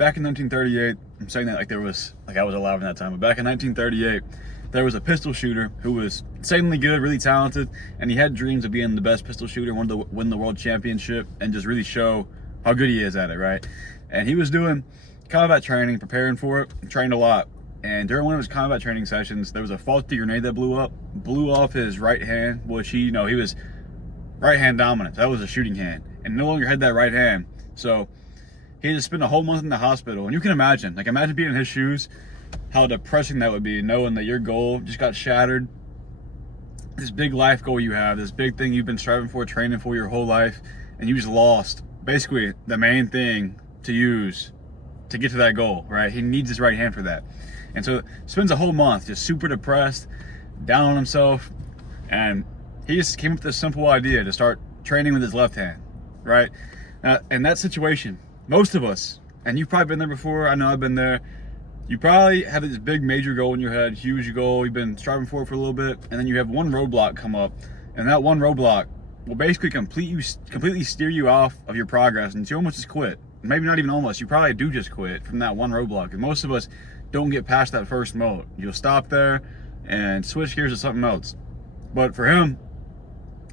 back in 1938, I'm saying that like I was alive in that time, but back in 1938, there was a pistol shooter who was insanely good, really talented, and he had dreams of being the best pistol shooter, wanted to win the world championship, and just really show how good he is at it, right? And he was doing combat training, preparing for it, trained a lot. And during one of his combat training sessions, there was a faulty grenade that blew off his right hand, which he was right hand dominant. That was a shooting hand, and no longer had that right hand. So he had to spend a whole month in the hospital. And you can imagine being in his shoes, how depressing that would be, knowing that your goal just got shattered. This big life goal you have, this big thing you've been striving for, training for your whole life, and you just lost basically the main thing to use to get to that goal, right? He needs his right hand for that. And so spends a whole month just super depressed, down on himself, and he just came up with this simple idea to start training with his left hand, right? Now, in that situation, most of us, and you've probably been there before, I know I've been there, you probably have this big major goal in your head, huge goal, you've been striving for it for a little bit, and then you have one roadblock come up, and that one roadblock will basically completely steer you off of your progress, and you almost just quit. Maybe not even almost, you probably do just quit from that one roadblock, and most of us don't get past that first mode. You'll stop there and switch gears to something else. But for him,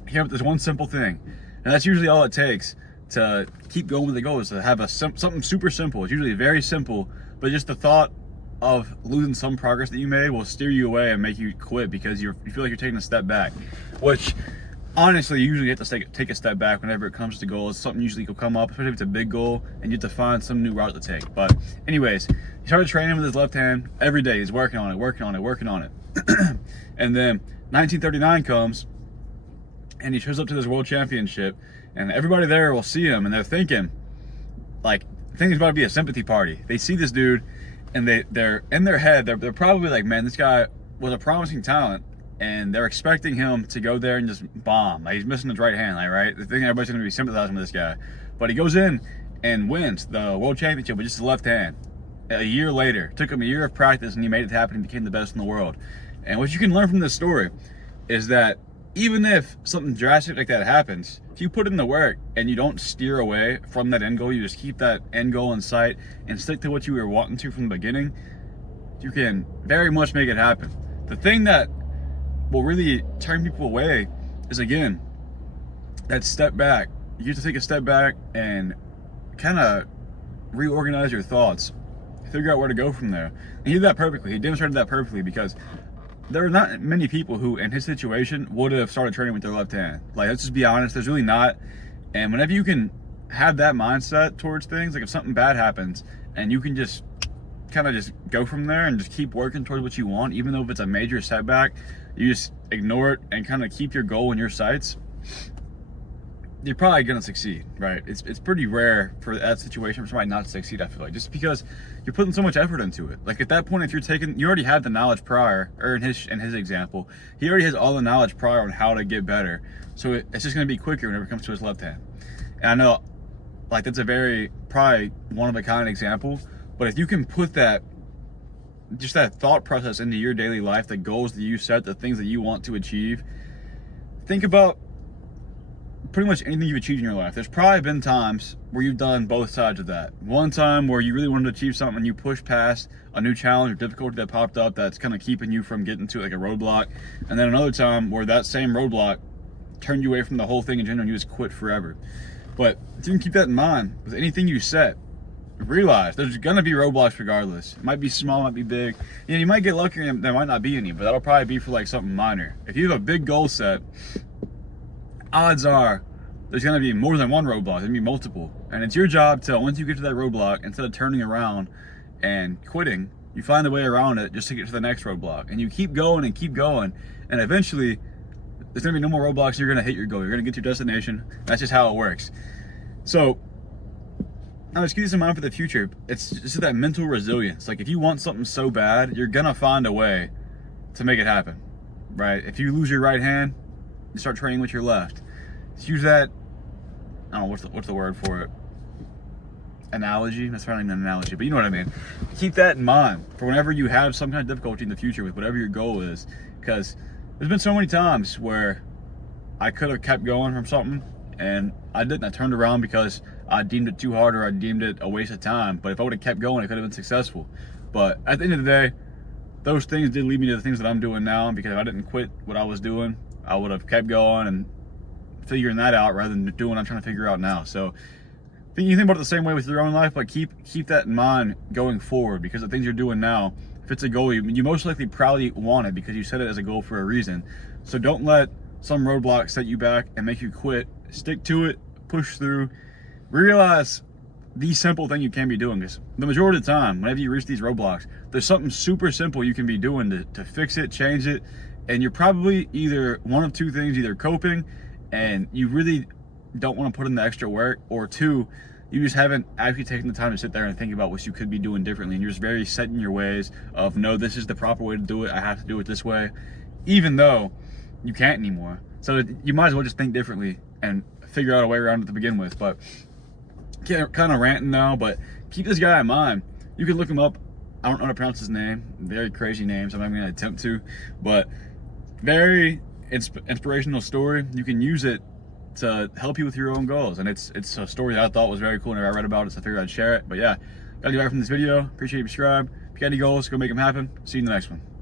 he had this one simple thing, and that's usually all it takes to keep going with the goal, is to have something super simple. It's usually very simple, but just the thought of losing some progress that you made will steer you away and make you quit because you feel like you're taking a step back, which honestly, you usually have to take a step back whenever it comes to goals. Something usually will come up, especially if it's a big goal, and you have to find some new route to take. But anyways, he started training with his left hand every day. He's working on it. And then 1939 comes, and he shows up to this world championship, and everybody there will see him, and they're thinking, like, it's about to be a sympathy party. They see this dude, and they're in their head, they're probably like, man, this guy was a promising talent, and they're expecting him to go there and just bomb. Like, he's missing his right hand, like, right? They think everybody's going to be sympathizing with this guy. But he goes in and wins the world championship with just his left hand. A year later, took him a year of practice, and he made it happen and became the best in the world. And what you can learn from this story is that even if something drastic like that happens, if you put in the work and you don't steer away from that end goal, you just keep that end goal in sight and stick to what you were wanting to from the beginning, you can very much make it happen. The thing that will really turn people away is, again, that step back. You have to take a step back and kind of reorganize your thoughts, figure out where to go from there. And he did that perfectly. He demonstrated that perfectly, because there are not many people who, in his situation, would have started training with their left hand. Like, let's just be honest, there's really not. And whenever you can have that mindset towards things, like if something bad happens and you can just kind of just go from there and just keep working towards what you want, even though if it's a major setback, you just ignore it and kind of keep your goal in your sights, you're probably going to succeed, right? It's pretty rare for that situation for somebody not to succeed, I feel like, just because you're putting so much effort into it. Like, at that point, if you already had the knowledge prior, or in his example, he already has all the knowledge prior on how to get better. So it's just going to be quicker whenever it comes to his left hand. And I know, like, that's a very, probably one of a kind example, but if you can put that thought process into your daily life, the goals that you set, the things that you want to achieve, think about pretty much anything you've achieved in your life. There's probably been times where you've done both sides of that. One time where you really wanted to achieve something and you pushed past a new challenge or difficulty that popped up that's kind of keeping you from getting to like a roadblock. And then another time where that same roadblock turned you away from the whole thing in general and you just quit forever. But if you can keep that in mind with anything you set, realize there's gonna be roadblocks regardless. It might be small, it might be big. You know, you might get lucky and there might not be any, but that'll probably be for like something minor. If you have a big goal set, odds are there's gonna be more than one roadblock. There's gonna be multiple. And it's your job to, once you get to that roadblock, instead of turning around and quitting, you find a way around it just to get to the next roadblock. And you keep going, and eventually there's gonna be no more roadblocks. You're gonna hit your goal. You're gonna get to your destination. That's just how it works. So now, just keep this in mind for the future. It's just that mental resilience. Like, if you want something so bad, you're gonna find a way to make it happen, right? If you lose your right hand, you start training with your left. Just use that, I don't know, what's the word for it? Analogy? That's probably not an analogy, but you know what I mean. Keep that in mind for whenever you have some kind of difficulty in the future with whatever your goal is, because there's been so many times where I could have kept going from something and I didn't. I turned around because I deemed it too hard, or I deemed it a waste of time. But if I would have kept going, it could have been successful. But at the end of the day, those things did lead me to the things that I'm doing now, because if I didn't quit what I was doing, I would have kept going and figuring that out rather than doing what I'm trying to figure out now. So you think about it the same way with your own life, but keep that in mind going forward, because the things you're doing now, if it's a goal, you most likely probably want it because you set it as a goal for a reason. So don't let some roadblock set you back and make you quit. Stick to it, push through, realize the simple thing you can be doing, because the majority of the time, whenever you reach these roadblocks, there's something super simple you can be doing to fix it, change it, and you're probably either one of two things: either coping and you really don't want to put in the extra work, or two, you just haven't actually taken the time to sit there and think about what you could be doing differently, and you're just very set in your ways of, no, this is the proper way to do it, I have to do it this way, even though you can't anymore. So you might as well just think differently and figure out a way around it to begin with. But kind of ranting now, but keep this guy in mind. You can look him up. I don't know how to pronounce his name. Very crazy name, so I'm not going to attempt to. But very inspirational story. You can use it to help you with your own goals. And it's a story that I thought was very cool, and I read about it, so I figured I'd share it. But yeah, gotta get back from this video. Appreciate you subscribe. If you got any goals, go make them happen. See you in the next one.